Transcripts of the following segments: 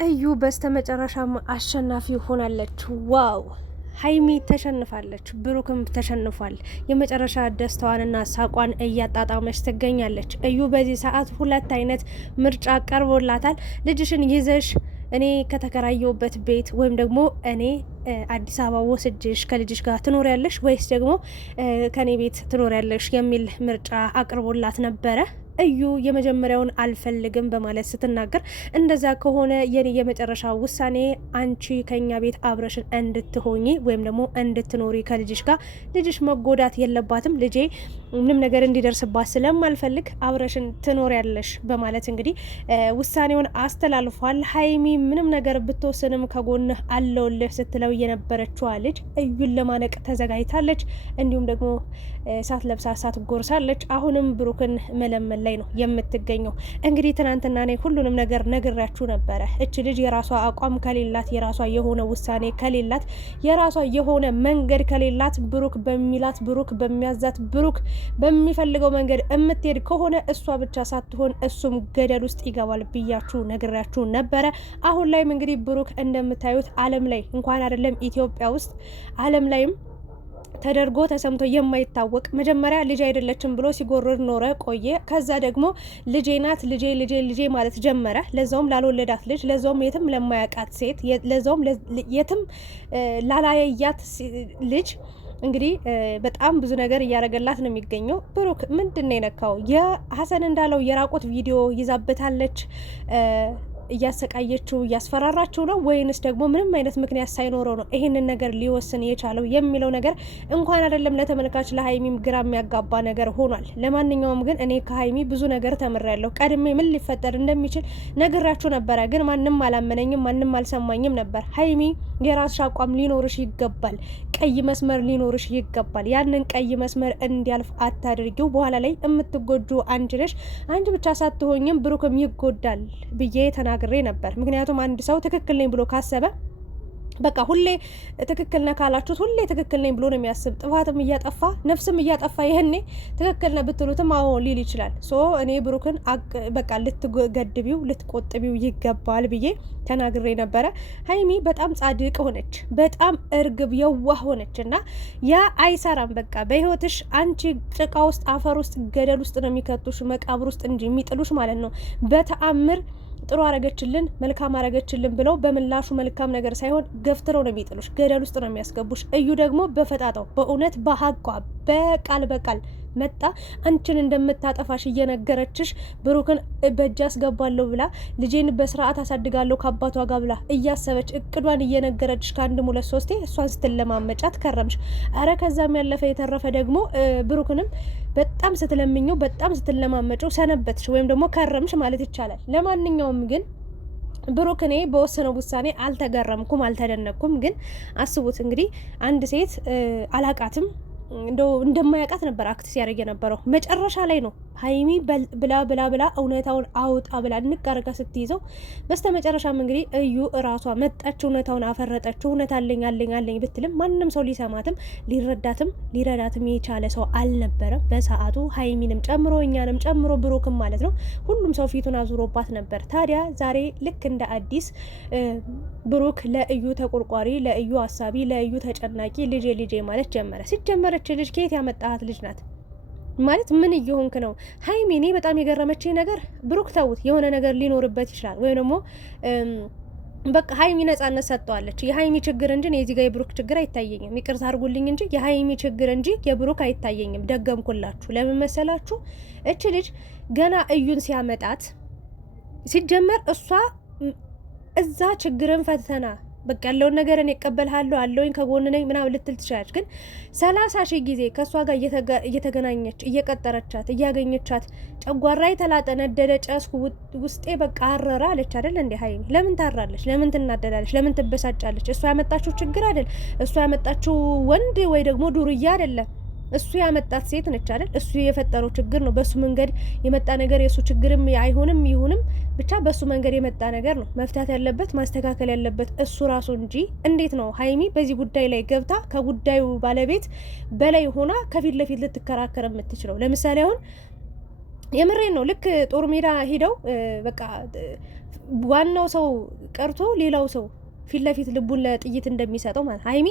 እዩ በስተመጨረሻም አሸናፊ ሆናለች። ዋው! ሀይሚ ተሸንፋለች፣ ብሩክም ተሸንፏል። የመጨረሻ ደስታዋንና ሳቋን እያጣጣመች ትገኛለች። እዩ በዚህ ሰዓት ሁለት አይነት ምርጫ ቀርቦላታል። ልጅሽን ይዘሽ እኔ ከተከራየውበት ቤት ወይም ደግሞ እኔ አዲስ አበባ ወስጅሽ ከልጅሽ ጋር ትኖሪያለሽ ወይስ ደግሞ ከኔ ቤት ትኖሪያለሽ የሚል ምርጫ አቅርቦላት ነበረ። እዩ የመጀመሪያውን አልፈልግም በማለት ስትናገር፣ እንደዛ ከሆነ የኔ የመጨረሻ ውሳኔ አንቺ ከኛ ቤት አብረሽን እንድትሆኚ ወይም ደግሞ እንድትኖሪ ከልጅሽ ጋር፣ ልጅሽ መጎዳት የለባትም፣ ልጄ ምንም ነገር እንዲደርስባት ስለማልፈልግ አብረሽን ትኖሪያለሽ በማለት እንግዲህ ውሳኔውን አስተላልፏል። ሀይሚ ምንም ነገር ብትወስንም ከጎንህ አለውልህ ስትለው የነበረችዋ ልጅ እዩን ለማነቅ ተዘጋጅታለች። እንዲሁም ደግሞ ሳት ለብሳ ሳት ጎርሳለች። አሁንም ብሩክን መለመን ላይ ነው የምትገኘው። እንግዲህ ትናንትና እኔ ሁሉንም ነገር ነግራችሁ ነበረ። እች ልጅ የራሷ አቋም ከሌላት፣ የራሷ የሆነ ውሳኔ ከሌላት፣ የራሷ የሆነ መንገድ ከሌላት፣ ብሩክ በሚላት፣ ብሩክ በሚያዛት፣ ብሩክ በሚፈልገው መንገድ የምትሄድ ከሆነ እሷ ብቻ ሳትሆን እሱም ገደል ውስጥ ይገባል ብያችሁ ነግራችሁ ነበረ። አሁን ላይም እንግዲህ ብሩክ እንደምታዩት ዓለም ላይ እንኳን አይደለም ኢትዮጵያ ውስጥ ዓለም ላይም ተደርጎ ተሰምቶ የማይታወቅ መጀመሪያ ልጅ አይደለችም ብሎ ሲጎርር ኖረ ቆየ። ከዛ ደግሞ ልጄ ናት ልጄ ልጄ ልጄ ማለት ጀመረ። ለዛውም ላልወለዳት ልጅ፣ ለዛውም የትም ለማያውቃት ሴት፣ ለዛውም የትም ላላያት ልጅ እንግዲህ በጣም ብዙ ነገር እያደረገላት ነው የሚገኘው። ብሩክ ምንድን ነው የነካው? የሀሰን እንዳለው የራቆት ቪዲዮ ይዛበታለች። እያሰቃየችው እያስፈራራችው ነው ወይንስ ደግሞ ምንም አይነት ምክንያት ሳይኖረው ነው ይሄንን ነገር ሊወስን የቻለው የሚለው ነገር እንኳን አይደለም ለተመልካች ለሀይሚም ግራ የሚያጋባ ነገር ሆኗል። ለማንኛውም ግን እኔ ከሀይሚ ብዙ ነገር ተምሬያለሁ። ቀድሜ ምን ሊፈጠር እንደሚችል ነግራችሁ ነበረ፣ ግን ማንም አላመነኝም፣ ማንም አልሰማኝም ነበር። ሀይሚ የራስሽ አቋም ሊኖርሽ ይገባል፣ ቀይ መስመር ሊኖርሽ ይገባል። ያንን ቀይ መስመር እንዲያልፍ አታድርጊው። በኋላ ላይ የምትጎጁ አንቺ ነሽ። አንቺ ብቻ ሳትሆኝም ብሩክም ይጎዳል ብዬ ተናግሬ ነበር። ምክንያቱም አንድ ሰው ትክክል ነኝ ብሎ ካሰበ በቃ ሁሌ ትክክል ነህ ካላችሁት ሁሌ ትክክል ነኝ ብሎ ነው የሚያስብ። ጥፋትም እያጠፋ ነፍስም እያጠፋ ይሄኔ ትክክል ነህ ብትሉትም አዎ ሊል ይችላል። ሶ እኔ ብሩክን በቃ ልትገድቢው ልትቆጥቢው ይገባል ብዬ ተናግሬ ነበረ። ሀይሚ በጣም ጻድቅ ሆነች፣ በጣም እርግብ የዋህ ሆነች እና ያ አይሰራም። በቃ በህይወትሽ አንቺ ጭቃ ውስጥ አፈር ውስጥ ገደል ውስጥ ነው የሚከቱሽ፣ መቃብር ውስጥ እንጂ የሚጥሉሽ ማለት ነው። በተአምር ጥሩ አረገችልን መልካም አረገችልን ብለው በምላሹ መልካም ነገር ሳይሆን ገፍትረው ነው የሚጥሉሽ፣ ገደል ውስጥ ነው የሚያስገቡሽ። እዩ ደግሞ በፈጣጣው በእውነት በሀቋ በቃል በቃል መጣ አንቺን እንደምታጠፋሽ እየነገረችሽ ብሩክን በእጅ አስገባለሁ ብላ ልጄን በስርዓት አሳድጋለሁ ከአባቷ ጋር ብላ እያሰበች እቅዷን እየነገረችሽ ከአንድ ሙለት ሶስቴ እሷን ስትለማመጫት ከረምሽ። አረ ከዛም ያለፈ የተረፈ ደግሞ ብሩክንም በጣም ስትለምኘው በጣም ስትለማመጨው ሰነበትሽ ወይም ደግሞ ከረምሽ ማለት ይቻላል። ለማንኛውም ግን ብሩክ እኔ በወሰነው ውሳኔ አልተገረምኩም፣ አልተደነቅኩም። ግን አስቡት እንግዲህ አንድ ሴት አላቃትም እንደማያውቃት ነበር አክት ሲያደርግ የነበረው። መጨረሻ ላይ ነው ሀይሚ ብላ ብላ ብላ እውነታውን አውጣ ብላ እንቃርጋ ስትይዘው፣ በስተ መጨረሻም እንግዲህ እዩ እራሷ መጣች፣ እውነታውን አፈረጠችው። እውነት አለኝ አለኝ አለኝ ብትልም ማንም ሰው ሊሰማትም ሊረዳትም ሊረዳትም የቻለ ሰው አልነበረም በሰዓቱ፣ ሀይሚንም ጨምሮ እኛንም ጨምሮ ብሩክም ማለት ነው። ሁሉም ሰው ፊቱን አዙሮባት ነበር። ታዲያ ዛሬ ልክ እንደ አዲስ ብሩክ ለእዩ ተቆርቋሪ፣ ለእዩ አሳቢ፣ ለእዩ ተጨናቂ ልጄ ልጄ ማለት ጀመረ። ሲጀመረች ልጅ ከየት ያመጣት ልጅ ናት ማለት ምን እየሆንክ ነው? ሀይሚ እኔ በጣም የገረመችኝ ነገር ብሩክ ተውት የሆነ ነገር ሊኖርበት ይችላል ወይም ደግሞ በቃ ሀይሚ ነጻነት ሰጥተዋለች። የሀይሚ ችግር እንጂ የዚህ ጋር የብሩክ ችግር አይታየኝም። ይቅርታ አድርጉልኝ እንጂ የሀይሚ ችግር እንጂ የብሩክ አይታየኝም። ደገምኩላችሁ። ለምን መሰላችሁ? እች ልጅ ገና እዩን ሲያመጣት ሲጀመር እሷ እዛ ችግርን ፈተና በቃ ያለውን ነገር እኔ እቀበልሃለሁ አለውኝ ከጎን ነኝ ምናምን ልትል ትችላለች። ግን 30,000 ጊዜ ከእሷ ጋር እየተገናኘች እየቀጠረቻት እያገኘቻት ጨጓራ የተላጠ ነደደ ጨስኩ ውስጤ በቃ አረራ አለች አይደል እንዴ ሀይሚ? ለምን ታራለች? ለምን ትናደዳለች? ለምን ትበሳጫለች? እሷ ያመጣችው ችግር አይደል? እሷ ያመጣችው ወንድ ወይ ደግሞ ዱርዬ አይደለም። እሱ ያመጣት ሴት ነች አይደል? እሱ የፈጠረው ችግር ነው። በሱ መንገድ የመጣ ነገር የሱ ችግርም አይሆንም ይሁንም ብቻ በሱ መንገድ የመጣ ነገር ነው። መፍታት ያለበት ማስተካከል ያለበት እሱ ራሱ እንጂ እንዴት ነው ሀይሚ በዚህ ጉዳይ ላይ ገብታ ከጉዳዩ ባለቤት በላይ ሆና ከፊት ለፊት ልትከራከር የምትችለው? ለምሳሌ አሁን የምሬን ነው ልክ ጦር ሜዳ ሄደው በቃ ዋናው ሰው ቀርቶ ሌላው ሰው ፊት ለፊት ልቡን ለጥይት እንደሚሰጠው ማለት ሀይሚ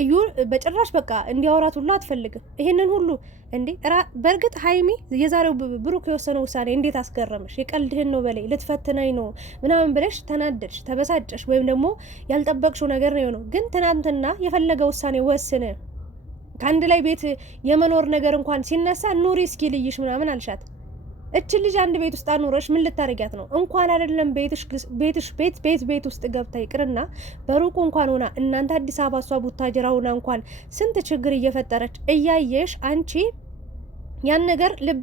እዩ በጭራሽ በቃ እንዲያወራት ሁሉ አትፈልግም። ይሄንን ሁሉ እንዴ በእርግጥ ሀይሚ የዛሬው ብሩክ የወሰነው ውሳኔ እንዴት አስገረመሽ? የቀልድህን ነው በላይ ልትፈትነኝ ነው ምናምን ብለሽ ተናደድሽ፣ ተበሳጨሽ፣ ወይም ደግሞ ያልጠበቅሽው ነገር ነው የሆነው። ግን ትናንትና የፈለገ ውሳኔ ወስነ ከአንድ ላይ ቤት የመኖር ነገር እንኳን ሲነሳ ኑሪ እስኪ ልይሽ ምናምን አልሻት። እች ልጅ አንድ ቤት ውስጥ አኑረሽ ምን ልታረጊያት ነው? እንኳን አይደለም ቤት ውስጥ ገብታ ይቅርና በሩቁ እንኳን ሆና እናንተ አዲስ አበባ እሷ ቡታጅራ ሆና እንኳን ስንት ችግር እየፈጠረች እያየሽ አንቺ ያን ነገር ልብ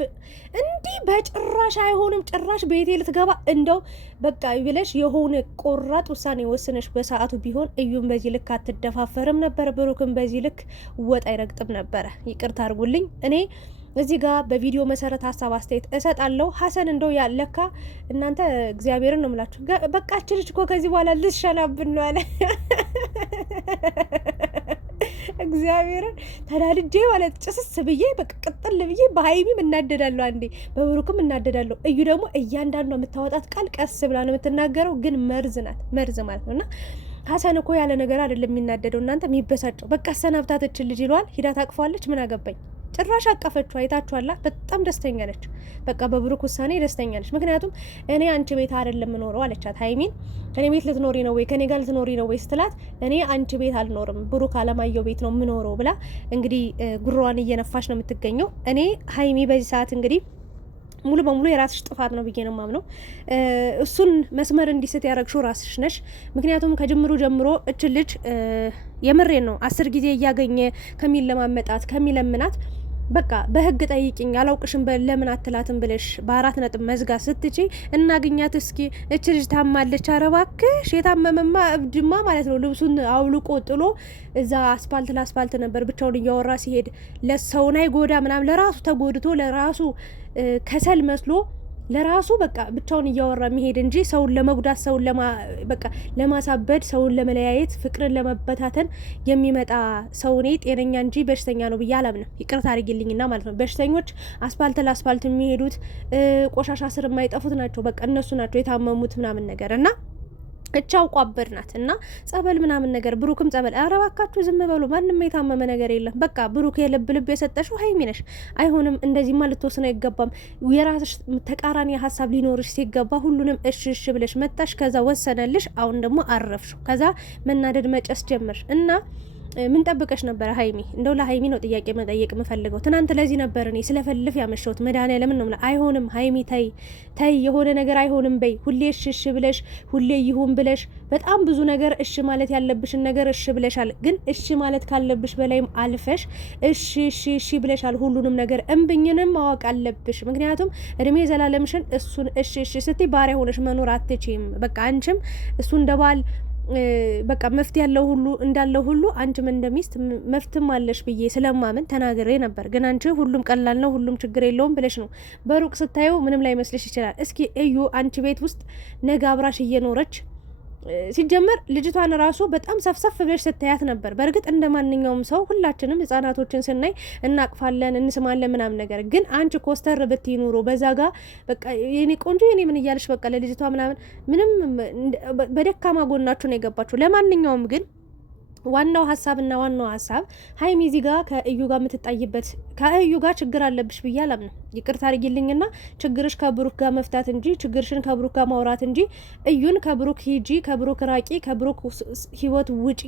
እንዲህ በጭራሽ አይሆንም፣ ጭራሽ ቤቴ ልትገባ እንደው በቃ ብለሽ የሆነ ቆራጥ ውሳኔ ወስነሽ በሰዓቱ ቢሆን እዩም በዚህ ልክ አትደፋፈርም ነበር፣ ብሩክም በዚህ ልክ ወጥ አይረግጥም ነበረ። ይቅርታ አድርጉልኝ እኔ እዚህ ጋር በቪዲዮ መሰረት ሀሳብ አስተያየት እሰጣለሁ። ሀሰን እንደው ያለካ እናንተ እግዚአብሔርን ነው የምላችሁ። በቃ ልጅ እኮ ከዚህ በኋላ ልትሸናብን ነው አለ እግዚአብሔርን ተዳልጄ ማለት ጭስስ ብዬ በቃ ቅጥል ብዬ በሀይሚም እናደዳለሁ፣ አንዴ በብሩክም እናደዳለሁ። እዩ ደግሞ እያንዳንዷ የምታወጣት ቃል ቀስ ብላ ነው የምትናገረው፣ ግን መርዝ ናት። መርዝ ማለት ነው እና ሀሰን እኮ ያለ ነገር አይደለም የሚናደደው፣ እናንተ የሚበሳጨው። በቃ አሰናብታተችን ልጅ ይለዋል። ሂዳ ታቅፏለች። ምን አገባኝ ጭራሽ አቀፈችው። አይታችኋላ። በጣም ደስተኛ ነች። በቃ በብሩክ ውሳኔ ደስተኛ ነች። ምክንያቱም እኔ አንቺ ቤት አይደለም የምኖረው አለቻት። ሀይሚን ከኔ ቤት ልትኖሪ ነው ወይ ከኔ ጋር ልትኖሪ ነው ወይ ስትላት እኔ አንቺ ቤት አልኖርም ብሩክ አለማየሁ ቤት ነው የምኖረው ብላ እንግዲህ ጉሮዋን እየነፋች ነው የምትገኘው። እኔ ሀይሚ በዚህ ሰዓት እንግዲህ ሙሉ በሙሉ የራስሽ ጥፋት ነው ብዬ ነው ማምነው። እሱን መስመር እንዲስት ያረግሽው ራስሽ ነሽ። ምክንያቱም ከጅምሩ ጀምሮ እች ልጅ የምሬን ነው 10 ጊዜ እያገኘ ከሚለማመጣት ከሚለምናት በቃ በህግ ጠይቂኝ አላውቅሽም ለምን አትላትም ብለሽ በ4 ነጥብ መዝጋት ስትቺ እናግኛት እስኪ እች ልጅ ታማለች። ኧረ እባክሽ የታመመማ እብድማ ማለት ነው ልብሱን አውልቆ ጥሎ እዛ አስፓልት ለአስፓልት ነበር ብቻውን እያወራ ሲሄድ ለሰውን አይጎዳ ምናምን ለራሱ ተጎድቶ ለራሱ ከሰል መስሎ ለራሱ በቃ ብቻውን እያወራ የሚሄድ እንጂ ሰውን ለመጉዳት ሰውን በቃ ለማሳበድ ሰውን ለመለያየት ፍቅርን ለመበታተን የሚመጣ ሰው እኔ ጤነኛ እንጂ በሽተኛ ነው ብዬ አላምንም። ይቅርታ አድርጊልኝና ማለት ነው። በሽተኞች አስፓልት ለአስፓልት የሚሄዱት ቆሻሻ ስር የማይጠፉት ናቸው። በቃ እነሱ ናቸው የታመሙት ምናምን ነገር እና እቻው ቋበድ ናት እና ጸበል ምናምን ነገር ብሩክም ጸበል። ኧረ እባካችሁ ዝም በሉ። ማንም የታመመ ነገር የለም። በቃ ብሩክ የልብ ልብ የሰጠሽው ሀይሚ ነሽ። አይሆንም እንደዚህማ ልትወስን አይገባም። የራስሽ ተቃራኒ ሀሳብ ሊኖርሽ ሲገባ ሁሉንም እሺ እሺ ብለሽ መጣሽ። ከዛ ወሰነልሽ። አሁን ደግሞ አረፍሽው። ከዛ መናደድ መጨስ ጀመርሽ እና ምን ጠብቀሽ ነበረ ሀይሚ? እንደው ለሀይሚ ነው ጥያቄ መጠየቅ የምፈልገው። ትናንት ለዚህ ነበር እኔ ስለፈልፍ ያመሸሁት። መድኃኒዓለምን ነው። አይሆንም ሀይሚ ተይ የሆነ ነገር አይሆንም በይ። ሁሌ እሺ እሺ ብለሽ ሁሌ ይሁን ብለሽ በጣም ብዙ ነገር እሺ ማለት ያለብሽን ነገር እሺ ብለሻል። ግን እሺ ማለት ካለብሽ በላይም አልፈሽ እሺ እሺ እሺ ብለሻል። ሁሉንም ነገር እምብኝንም ማወቅ አለብሽ። ምክንያቱም እድሜ ዘላለምሽን እሱን እሺ እሺ ስትይ ባሪያ ሆነሽ መኖር አትችይም። በቃ አንቺም እሱ እንደባል በቃ መፍትሄ ያለው ሁሉ እንዳለው ሁሉ አንቺም እንደሚስት መፍትም አለሽ ብዬ ስለማመን ተናግሬ ነበር። ግን አንቺ ሁሉም ቀላል ነው ሁሉም ችግር የለውም ብለሽ ነው። በሩቅ ስታየው ምንም ላይ መስልሽ ይችላል። እስኪ እዩ አንቺ ቤት ውስጥ ነገ አብራሽ እየኖረች ሲጀመር ልጅቷን ራሱ በጣም ሰፍሰፍ ብለሽ ስታያት ነበር። በእርግጥ እንደ ማንኛውም ሰው ሁላችንም ህጻናቶችን ስናይ እናቅፋለን እንስማለን ምናምን ነገር ግን አንቺ ኮስተር ብትይ ኑሮ በዛ ጋ በቃ የኔ ቆንጆ የኔ ምን እያለሽ በቃ ለልጅቷ ምንም በደካማ ጎናችሁ ነው የገባችሁ። ለማንኛውም ግን ዋናው ሀሳብና ዋናው ሀሳብ ሀይሚ እዚህ ጋር ከእዩ ጋር የምትጣይበት ከእዩ ጋር ችግር አለብሽ ብዬ አላምንም። ይቅርታ አድርጊልኝና ችግርሽ ከብሩክ ጋር መፍታት እንጂ ችግርሽን ከብሩክ ጋር ማውራት እንጂ እዩን ከብሩክ ሂጂ፣ ከብሩክ ራቂ፣ ከብሩክ ህይወት ውጪ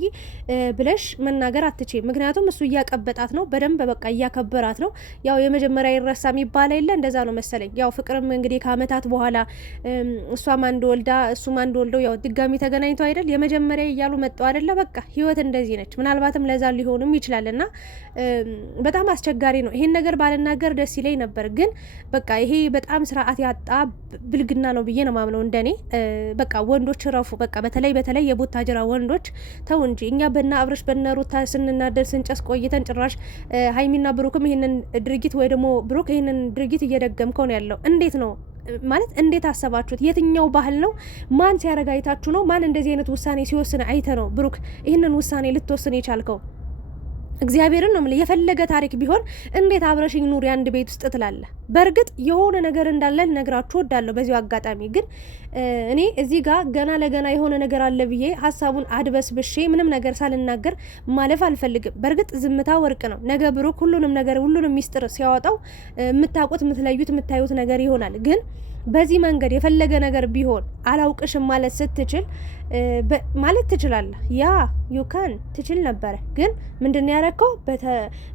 ብለሽ መናገር አትችይም። ምክንያቱም እሱ እያቀበጣት ነው በደንብ በቃ እያከበራት ነው። ያው የመጀመሪያ ይረሳ የሚባል የለ እንደዛ ነው መሰለኝ። ያው ፍቅርም እንግዲህ ከአመታት በኋላ እሷም አንድ ወልዳ እሱም አንድ ወልደው ያው ድጋሚ ተገናኝተው አይደል የመጀመሪያ እያሉ መጣው አይደለ። በቃ ህይወት እንደዚህ ነች። ምናልባትም ለዛ ሊሆንም ይችላልና በጣም አስቸጋሪ ነው። ይሄን ነገር ባልናገር ደስ ይለኝ ነበር፣ ግን በቃ ይሄ በጣም ስርዓት ያጣ ብልግና ነው ብዬ ነው ማምነው እንደኔ። በቃ ወንዶች ረፉ። በቃ በተለይ የቡታጅራ ወንዶች ተው እንጂ። እኛ በእና አብረሽ በእና ሩታ ስንናደድ ስንጨስ ቆይተን ጭራሽ ሀይሚና ብሩክም ይሄንን ድርጊት ወይ ደግሞ ብሩክ ይሄንን ድርጊት እየደገምከው ነው ያለው። እንዴት ነው ማለት እንዴት አሰባችሁት? የትኛው ባህል ነው? ማን ሲያረጋ አይታችሁ ነው? ማን እንደዚህ አይነት ውሳኔ ሲወስን አይተ ነው ብሩክ ይህንን ውሳኔ ልትወስን የቻልከው? እግዚአብሔርን ነው የምልህ። የፈለገ ታሪክ ቢሆን እንዴት አብረሽኝ ኑሪ አንድ ቤት ውስጥ ትላለህ? በእርግጥ የሆነ ነገር እንዳለ ልነግራችሁ እወዳለሁ። በዚሁ አጋጣሚ ግን እኔ እዚህ ጋር ገና ለገና የሆነ ነገር አለ ብዬ ሀሳቡን አድበስብሼ ምንም ነገር ሳልናገር ማለፍ አልፈልግም። በእርግጥ ዝምታ ወርቅ ነው። ነገ ብሩክ ሁሉንም ነገር ሁሉንም ሚስጥር ሲያወጣው የምታውቁት የምትለዩት የምታዩት ነገር ይሆናል። ግን በዚህ መንገድ የፈለገ ነገር ቢሆን አላውቅሽም ማለት ስትችል ማለት ትችላለህ። ያ ዩካን ትችል ነበረ። ግን ምንድነው ያረከው?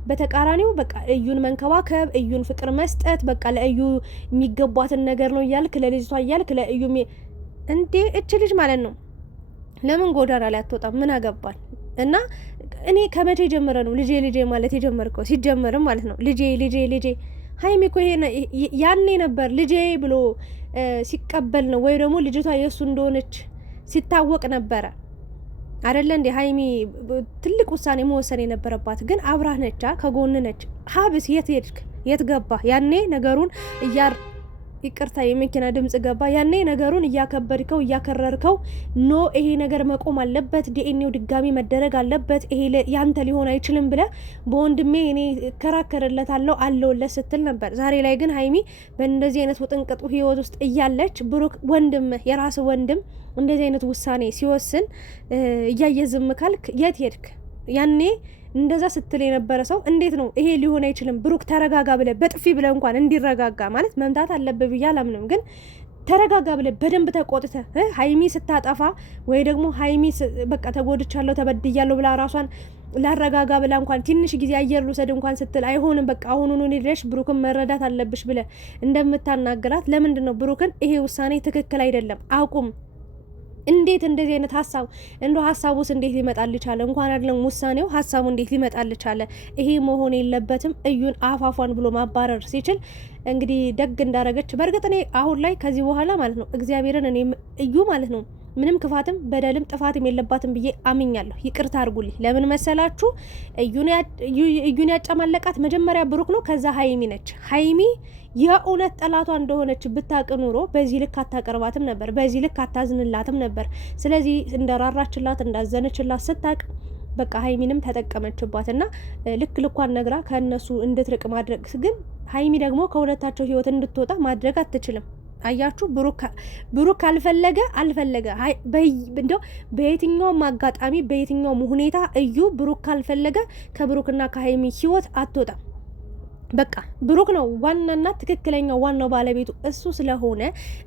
በተቃራኒው በቃ እዩን መንከባከብ፣ እዩን ፍቅር መስጠት፣ በቃ ለእዩ የሚገቧትን ነገር ነው እያልክ ለልጅቷ እያልክ ለእዩ እንዴ እች ልጅ ማለት ነው ለምን ጎዳና ላይ አትወጣም? ምን አገባል? እና እኔ ከመቼ ጀምረ ነው ልጄ ልጄ ማለት የጀመርከው? ሲጀመርም ማለት ነው ልጄ ልጄ ልጄ ሀይሚ እኮ ያኔ ነበር ልጄ ብሎ ሲቀበል ነው ወይ ደግሞ ልጅቷ የእሱ እንደሆነች ሲታወቅ ነበረ አይደለ እንዴ? ሀይሚ ትልቅ ውሳኔ መወሰን የነበረባት ግን አብራህ ነቻ፣ ከጎን ነች። ሀብስ የት ሄድክ? የት ገባ? ያኔ ነገሩን ይቅርታ የመኪና ድምጽ ገባ። ያኔ ነገሩን እያከበድከው እያከረርከው ኖ ይሄ ነገር መቆም አለበት፣ ዲኤንኤው ድጋሚ መደረግ አለበት፣ ይሄ ያንተ ሊሆን አይችልም ብለ በወንድሜ እኔ እከራከርለታለሁ አለውለት ስትል ነበር። ዛሬ ላይ ግን ሀይሚ በእንደዚህ አይነት ውጥንቅጡ ህይወት ውስጥ እያለች ብሩክ ወንድም የራስ ወንድም እንደዚህ አይነት ውሳኔ ሲወስን እያየ ዝም ካልክ የት ሄድክ? ያኔ እንደዛ ስትል የነበረ ሰው እንዴት ነው ይሄ ሊሆን አይችልም ብሩክ ተረጋጋ ብለ በጥፊ ብለ እንኳን እንዲረጋጋ ማለት መምታት አለበት ብዬ አላምንም። ግን ተረጋጋ ብለ በደንብ ተቆጥተ ሀይሚ ስታጠፋ ወይ ደግሞ ሀይሚ በቃ ተጎድቻለሁ ተበድያለሁ ብላ ራሷን ላረጋጋ ብላ እንኳን ትንሽ ጊዜ አየር ልውሰድ እንኳን ስትል አይሆንም በቃ አሁኑኑ ሄደሽ ብሩክን መረዳት አለብሽ ብለ እንደምታናግራት ለምንድን ነው ብሩክን ይሄ ውሳኔ ትክክል አይደለም አቁም እንዴት እንደዚህ አይነት ሀሳብ ሀሳቡስ እንዴት ሊመጣል ቻለ? እንኳን አይደለም ውሳኔው ሀሳቡ እንዴት ሊመጣል ቻለ? ይሄ መሆን የለበትም። እዩን አፋፏን ብሎ ማባረር ሲችል እንግዲህ ደግ እንዳረገች በእርግጥ እኔ አሁን ላይ ከዚህ በኋላ ማለት ነው እግዚአብሔርን እኔ እዩ ማለት ነው ምንም ክፋትም በደልም ጥፋትም የለባትም ብዬ አምኛለሁ። ይቅርታ አድርጉልኝ። ለምን መሰላችሁ? እዩን ያጨማለቃት መጀመሪያ ብሩክ ነው፣ ከዛ ሀይሚ ነች። ሀይሚ የእውነት ጠላቷ እንደሆነች ብታቅ ኑሮ በዚህ ልክ አታቀርባትም ነበር፣ በዚህ ልክ አታዝንላትም ነበር። ስለዚህ እንደራራችላት እንዳዘነችላት ስታቅ በቃ ሀይሚንም ተጠቀመችባት እና ልክ ልኳን ነግራ ከእነሱ እንድትርቅ ማድረግ ግን ሀይሚ ደግሞ ከሁለታቸው ህይወት እንድትወጣ ማድረግ አትችልም። አያችሁ ብሩክ አልፈለገ እንደው በየትኛውም አጋጣሚ በየትኛውም ሁኔታ እዩ ብሩክ ካልፈለገ ከብሩክና ከሀይሚ ህይወት አትወጣም። በቃ ብሩክ ነው ዋናና ትክክለኛው ዋናው ባለቤቱ እሱ ስለሆነ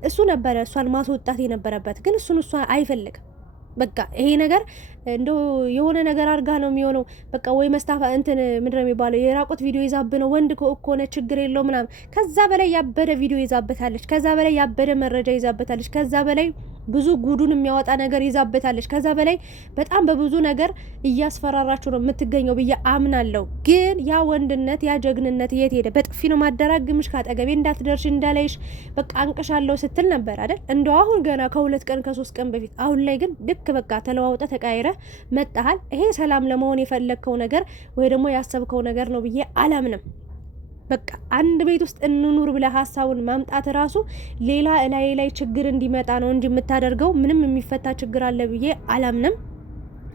እሱ ነበረ እሷን ማስወጣት የነበረበት ግን እሱን እሷ አይፈልግም። በቃ ይሄ ነገር እንደው የሆነ ነገር አድርጋ ነው የሚሆነው። በቃ ወይ መስታፋ እንትን ምንድነው የሚባለው የራቆት ቪዲዮ ይዛብነው ወንድ ከሆነ ችግር የለው ምናምን። ከዛ በላይ ያበደ ቪዲዮ ይዛበታለች። ከዛ በላይ ያበደ መረጃ ይዛበታለች። ከዛ በላይ ብዙ ጉዱን የሚያወጣ ነገር ይዛበታለች። ከዛ በላይ በጣም በብዙ ነገር እያስፈራራችሁ ነው የምትገኘው ብዬ አምናለሁ። ግን ያ ወንድነት ያ ጀግንነት የት ሄደ? በጥፊ ነው ማደራግምሽ፣ ካጠገቤ እንዳትደርሽ እንዳላይሽ በቃ አንቅሻለሁ ስትል ነበር አይደል? እንደው አሁን ገና ከ2 ቀን ከ3 ቀን በፊት። አሁን ላይ ግን ልክ በቃ ተለዋውጠ ተቃይረ መጣሃል። ይሄ ሰላም ለመሆን የፈለግከው ነገር ወይ ደግሞ ያሰብከው ነገር ነው ብዬ አላምንም። በቃ አንድ ቤት ውስጥ እንኑር ብለ ሀሳቡን ማምጣት ራሱ ሌላ እላይ ላይ ችግር እንዲመጣ ነው እንጂ የምታደርገው ምንም የሚፈታ ችግር አለ ብዬ አላምንም።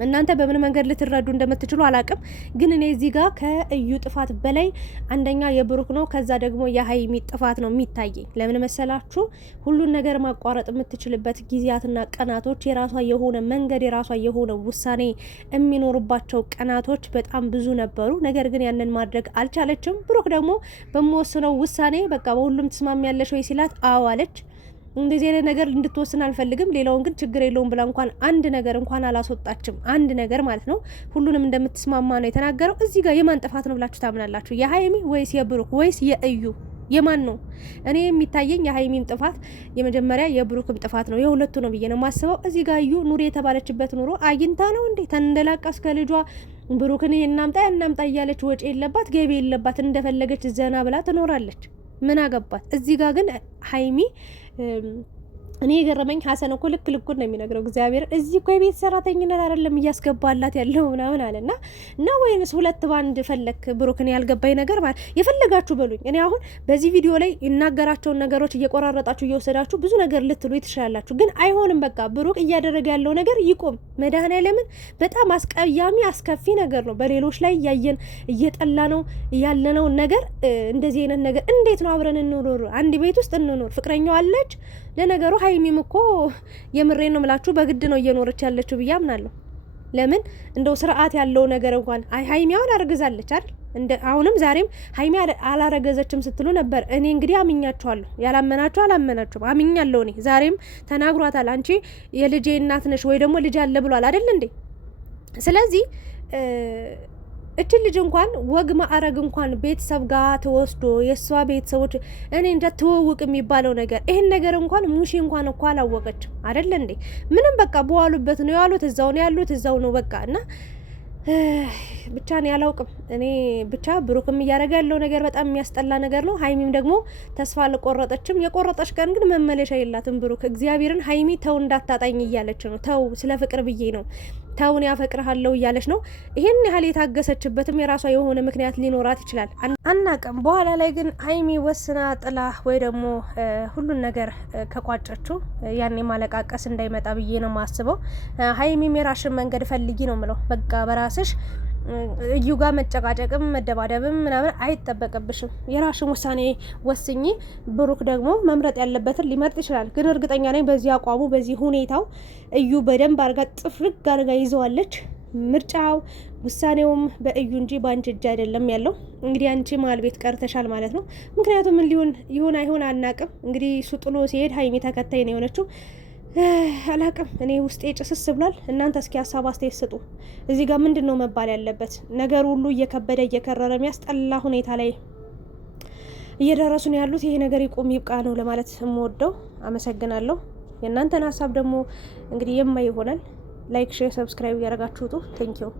እናንተ በምን መንገድ ልትረዱ እንደምትችሉ አላቅም። ግን እኔ እዚህ ጋር ከእዩ ጥፋት በላይ አንደኛ የብሩክ ነው፣ ከዛ ደግሞ የሀይሚ ጥፋት ነው የሚታየኝ። ለምን መሰላችሁ? ሁሉን ነገር ማቋረጥ የምትችልበት ጊዜያትና ቀናቶች፣ የራሷ የሆነ መንገድ፣ የራሷ የሆነ ውሳኔ የሚኖሩባቸው ቀናቶች በጣም ብዙ ነበሩ። ነገር ግን ያንን ማድረግ አልቻለችም። ብሩክ ደግሞ በሚወስነው ውሳኔ በቃ በሁሉም ትስማሚያለሽ ወይ ሲላት አዎ አለች። እንደዚህ አይነት ነገር እንድትወስን አልፈልግም፣ ሌላውን ግን ችግር የለውም ብላ እንኳን አንድ ነገር እንኳን አላስወጣችም። አንድ ነገር ማለት ነው። ሁሉንም እንደምትስማማ ነው የተናገረው። እዚህ ጋር የማን ጥፋት ነው ብላችሁ ታምናላችሁ? የሀይሚ ወይስ የብሩክ ወይስ የእዩ? የማን ነው? እኔ የሚታየኝ የሀይሚም ጥፋት የመጀመሪያ የብሩክም ጥፋት ነው። የሁለቱ ነው ብዬ ነው የማስበው። እዚህ ጋር እዩ ኑሮ የተባለችበት ኑሮ አግኝታ ነው እንዴ ተንደላቃ እስከ ልጇ ብሩክን እናምጣ ያናምጣ እያለች ወጪ የለባት ገቢ የለባት እንደፈለገች ዘና ብላ ትኖራለች። ምን አገባት? እዚህ ጋር ግን ሀይሚ እኔ የገረመኝ ሀሰን እኮ ልኩን ነው የሚነግረው። እግዚአብሔር እዚህ እኮ የቤት ሰራተኝነት አይደለም እያስገባላት ያለው ምናምን አለና እና ወይንስ ሁለት ባንድ ፈለክ ብሩክን? ያልገባኝ ነገር ማለት የፈለጋችሁ በሉኝ። እኔ አሁን በዚህ ቪዲዮ ላይ ይናገራቸውን ነገሮች እየቆራረጣችሁ እየወሰዳችሁ ብዙ ነገር ልትሉ ትችላላችሁ፣ ግን አይሆንም። በቃ ብሩክ እያደረገ ያለው ነገር ይቆም። መድኃኔዓለምን በጣም አስቀያሚ አስከፊ ነገር ነው። በሌሎች ላይ እያየን እየጠላ ነው ያለነው ነገር እንደዚህ አይነት ነገር እንዴት ነው? አብረን እንኖር፣ አንድ ቤት ውስጥ እንኖር። ፍቅረኛው አለች። ለነገሩ ሀይሚም እኮ የምሬን ነው ምላችሁ በግድ ነው እየኖረች ያለችው ብዬ አምናለሁ። ለምን እንደው ስርዓት ያለው ነገር እንኳን ሀይሚ አሁን አረግዛለች አይደል? አሁንም ዛሬም ሀይሚ አላረገዘችም ስትሉ ነበር። እኔ እንግዲህ አምኛችኋለሁ። ያላመናችሁ አላመናችሁም። አምኛለሁ። እኔ ዛሬም ተናግሯታል። አንቺ የልጄ እናት ነሽ ወይ ደግሞ ልጅ አለ ብሏል አይደል እንዴ? ስለዚህ እችን ልጅ እንኳን ወግ ማዕረግ እንኳን ቤተሰብ ጋር ተወስዶ የእሷ ቤተሰቦች እኔ እንደ ትውውቅ የሚባለው ነገር ይህን ነገር እንኳን ሙሺ እንኳን እኮ አላወቀችም አይደለ እንዴ? ምንም በቃ በዋሉበት ነው ያሉት፣ እዛው ነው ያሉት፣ እዛው ነው በቃ እና ብቻ እኔ አላውቅም። እኔ ብቻ ብሩክም እያደረገ ያለው ነገር በጣም የሚያስጠላ ነገር ነው። ሀይሚም ደግሞ ተስፋ አልቆረጠችም። የቆረጠች ቀን ግን መመለሻ የላትም። ብሩክ እግዚአብሔርን ሀይሚ ተው እንዳታጣኝ እያለች ነው። ተው ስለ ፍቅር ብዬ ነው ተውን ያፈቅርሃለሁ እያለች ነው። ይሄን ያህል የታገሰችበትም የራሷ የሆነ ምክንያት ሊኖራት ይችላል፣ አናቅም። በኋላ ላይ ግን ሀይሚ ወስና ጥላ ወይ ደግሞ ሁሉን ነገር ከቋጨችው ያኔ ማለቃቀስ እንዳይመጣ ብዬ ነው ማስበው። ሀይሚም የራሽን መንገድ ፈልጊ ነው ምለው። በቃ በራስሽ እዩ ጋር መጨቃጨቅም መደባደብም ምናምን አይጠበቅብሽም። የራሽን ውሳኔ ወስኚ። ብሩክ ደግሞ መምረጥ ያለበትን ሊመርጥ ይችላል። ግን እርግጠኛ ነኝ በዚህ አቋሙ በዚህ ሁኔታው እዩ በደንብ አርጋ ጥፍርግ አርጋ ይዘዋለች። ምርጫው ውሳኔውም በእዩ እንጂ በአንቺ እጅ አይደለም ያለው። እንግዲህ አንቺ መሀል ቤት ቀርተሻል ማለት ነው። ምክንያቱም ምን ሊሆን አይሆን አናቅም። እንግዲህ እሱ ጥሎ ሲሄድ ሀይሚ ተከታይ ነው የሆነችው። አላቅም እኔ ውስጤ ጭስስ ብሏል። እናንተ እስኪ ሀሳብ አስተያየት ስጡ። እዚህ ጋር ምንድን ነው መባል ያለበት? ነገር ሁሉ እየከበደ እየከረረ የሚያስጠላ ሁኔታ ላይ እየደረሱ ነው ያሉት። ይሄ ነገር ይቆም ይብቃ ነው ለማለት የምወደው። አመሰግናለሁ። የእናንተን ሀሳብ ደግሞ እንግዲህ የማይ ይሆናል። ላይክ፣ ሼር፣ ሰብስክራይብ እያደረጋችሁ ውጡ። ቴንኪው